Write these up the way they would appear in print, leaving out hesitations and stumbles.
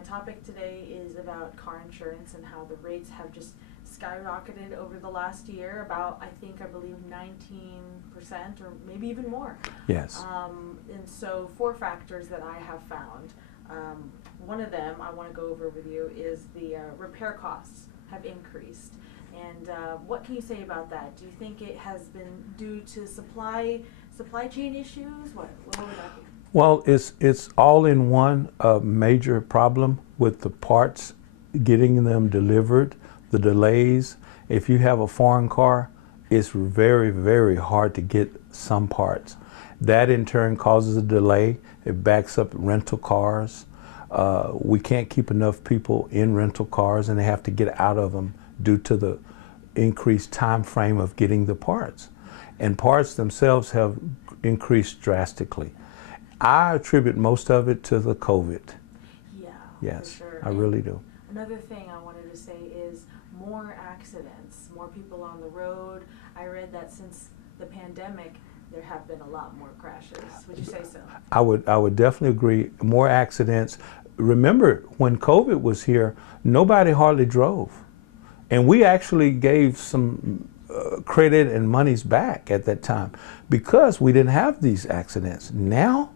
my topic today is about car insurance and how the rates have just skyrocketed over the last year, about, I believe 19% or maybe even more. Yes. And so 4 factors that I have found. One of them I want to go over with you is the repair costs have increased. And what can you say about that? Do you think it has been due to supply chain issues? What would that be? Well, it's all in one major problem with the parts, getting them delivered, the delays. If you have a foreign car, it's very, very hard to get some parts. That in turn causes a delay. It backs up rental cars. We can't keep enough people in rental cars, and they have to get out of them due to the increased time frame of getting the parts. And parts themselves have increased drastically. I attribute most of it to the COVID. Yeah, yes, for sure. I really do. Another thing I wanted to say is more accidents, more people on the road. I read that since the pandemic, there have been a lot more crashes. Would you say so? I would definitely agree. More accidents. Remember, when COVID was here, nobody hardly drove. And we actually gave some credit and monies back at that time because we didn't have these accidents. Now,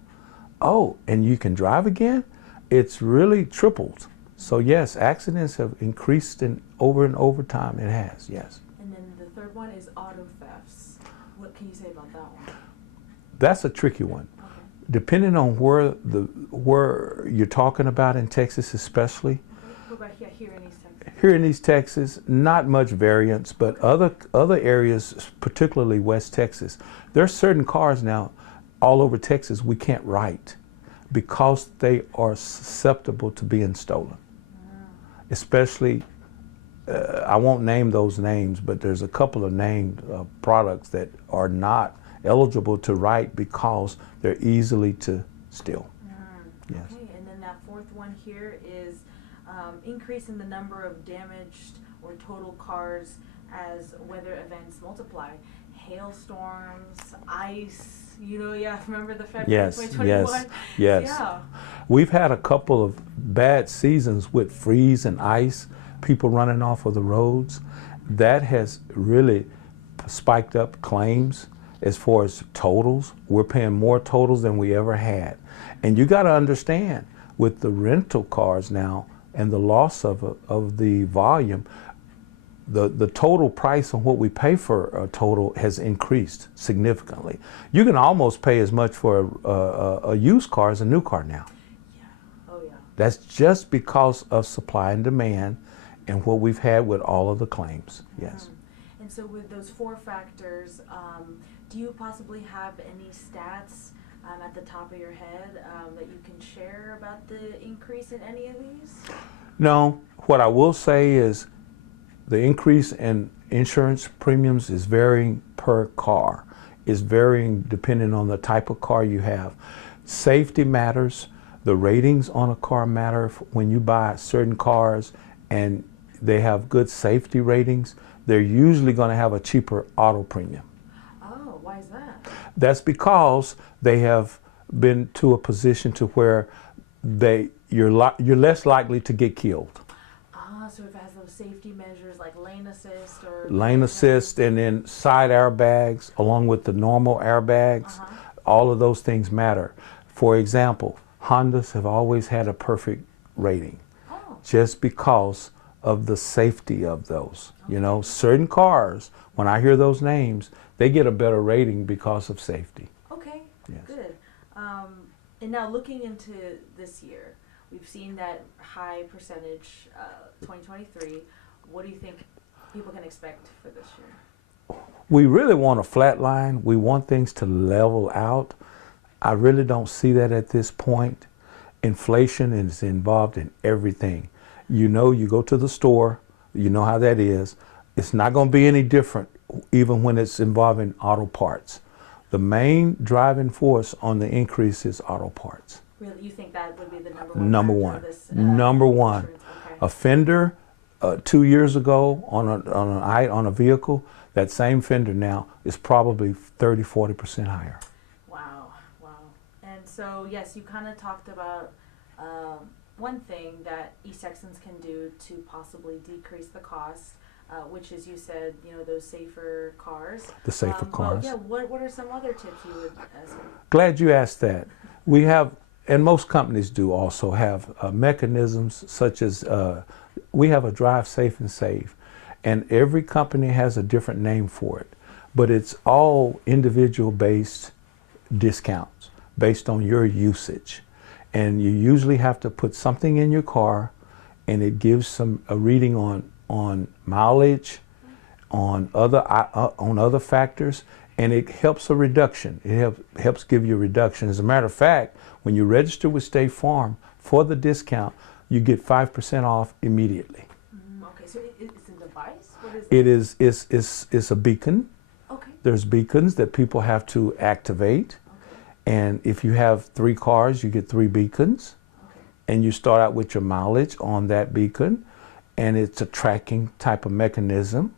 oh, and you can drive again? It's really tripled. So yes, accidents have increased and over time. It has, yes. And then the third one is auto thefts. What can you say about that one? That's a tricky one. Okay. Depending on where you're talking about in Texas especially. Okay. What about here in East Texas? Here in East Texas, not much variance, but other areas, particularly West Texas, there are certain cars now all over Texas we can't write because they are susceptible to being stolen. Especially, I won't name those names, but there's a couple of named products that are not eligible to write because they're easily to steal. Yes. Okay, and then that fourth one here is increase in the number of damaged or total cars as weather events multiply. Hailstorms, ice, remember the February Yes, 2021? yes. Yeah. We've had a couple of bad seasons with freeze and ice, people running off of the roads. That has really spiked up claims as far as totals. We're paying more totals than we ever had. And you got to understand, with the rental cars now and the loss of the volume, the total price on what we pay for a total has increased significantly. You can almost pay as much for a used car as a new car now. Yeah. Oh yeah. That's just because of supply and demand and what we've had with all of the claims. Yes. And so with those 4 factors, do you possibly have any stats at the top of your head that you can share about the increase in any of these? No. What I will say is the increase in insurance premiums is varying per car. It's varying depending on the type of car you have. Safety matters. The ratings on a car matter. When you buy certain cars and they have good safety ratings, they're usually going to have a cheaper auto premium. Oh, why is that? That's because they have been to a position to where you're less likely to get killed. So if it has those safety measures like lane assist or... Lane assist and then side airbags along with the normal airbags, all of those things matter. For example, Hondas have always had a perfect rating just because of the safety of those. Okay. Certain cars, when I hear those names, they get a better rating because of safety. Okay, yes. Good. And now looking into this year, we've seen that high percentage, 2023. What do you think people can expect for this year? We really want a flat line. We want things to level out. I really don't see that at this point. Inflation is involved in everything. You go to the store, you know how that is. It's not going to be any different even when it's involving auto parts. The main driving force on the increase is auto parts. Really? You think that would be the number one? Number one. Okay. A fender 2 years ago on a vehicle, that same fender now is probably 30-40% higher. Wow. And so yes, you kind of talked about one thing that East Texans can do to possibly decrease the cost, which is, you said, those safer cars. The safer cars. Well, yeah, what are some other tips you would say? Glad you asked that. We have, and most companies do also have mechanisms such as we have a drive safe and save, and every company has a different name for it, but it's all individual based discounts based on your usage. And you usually have to put something in your car, and it gives a reading on mileage, on other factors, and it helps a reduction. It helps give you a reduction. As a matter of fact, when you register with State Farm for the discount, you get 5% off immediately. Okay, so it's a device? What is It is it's a beacon. Okay. There's beacons that people have to activate. And if you have 3 cars, you get 3 beacons. Okay. And you start out with your mileage on that beacon, and it's a tracking type of mechanism.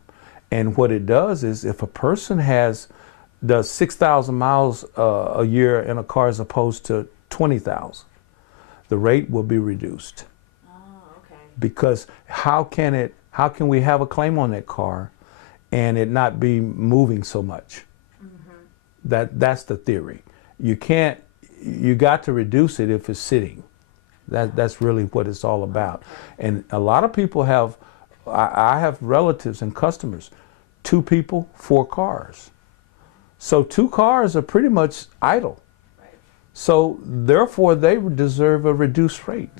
And what it does is, if a person does 6,000 miles a year in a car as opposed to 20,000, the rate will be reduced. Oh, okay. Because how can we have a claim on that car and it not be moving so much? That's the theory. You got to reduce it if it's sitting. That's really what it's all about. And a lot of people I have relatives and customers, 2 people, 4 cars. So 2 cars are pretty much idle. Right. So therefore they deserve a reduced rate.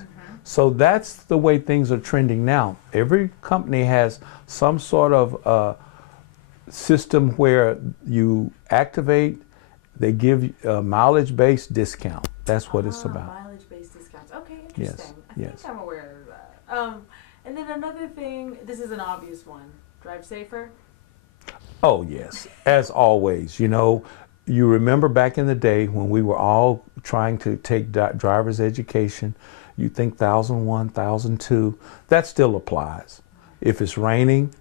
So that's the way things are trending now. Every company has some sort of system where you activate. They give a mileage-based discount. That's what it's about. Mileage-based discounts. Okay, Yes, interesting. yes. I think I'm aware of that. And then another thing, this is an obvious one. Drive safer. Oh, yes. As always, you remember back in the day when we were all trying to take driver's education, you think 1001, 1002, that still applies. If it's raining,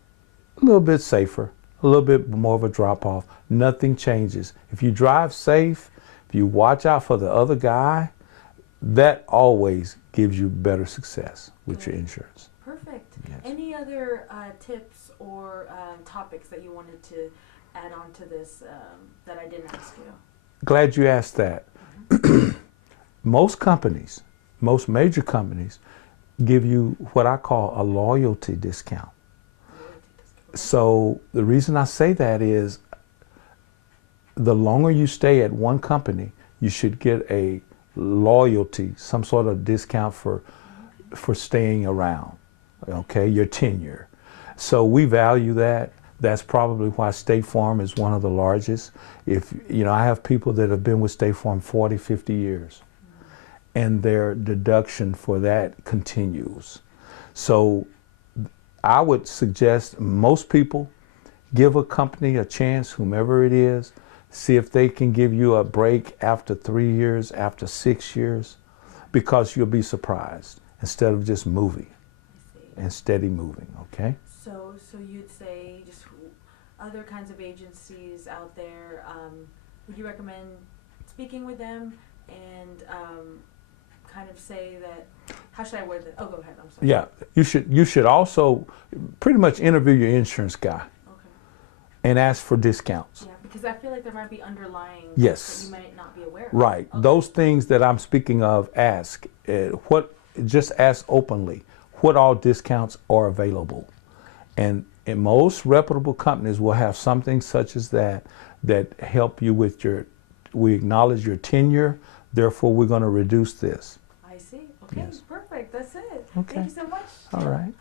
a little bit safer, a little bit more of a drop-off. Nothing changes. If you drive safe, if you watch out for the other guy, that always gives you better success with your insurance. Perfect. Yes. Any other tips or topics that you wanted to add on to this that I didn't ask you? Glad you asked that. Most major companies give you what I call a loyalty discount. So the reason I say that is, the longer you stay at one company, you should get a loyalty, some sort of discount for staying around, okay, your tenure. So we value that. That's probably why State Farm is one of the largest. I have people that have been with State Farm 40, 50 years, and their deduction for that continues. So I would suggest most people give a company a chance, whomever it is, see if they can give you a break after 3 years, after 6 years, because you'll be surprised instead of just moving and steady moving, okay? So you'd say just other kinds of agencies out there, would you recommend speaking with them and kind of say that, how should I word it? Oh, go ahead, I'm sorry. Yeah, you should also pretty much interview your insurance guy. Okay. And ask for discounts. Yeah, because I feel like there might be underlying Yes. that you might not be aware of. Right. Okay. Those things that I'm speaking of, ask. Just ask openly what all discounts are available. And most reputable companies will have something such as that help you with we acknowledge your tenure, therefore we're going to reduce this. I see. Okay, Yes. perfect. That's it. Okay. Thank you so much. All right.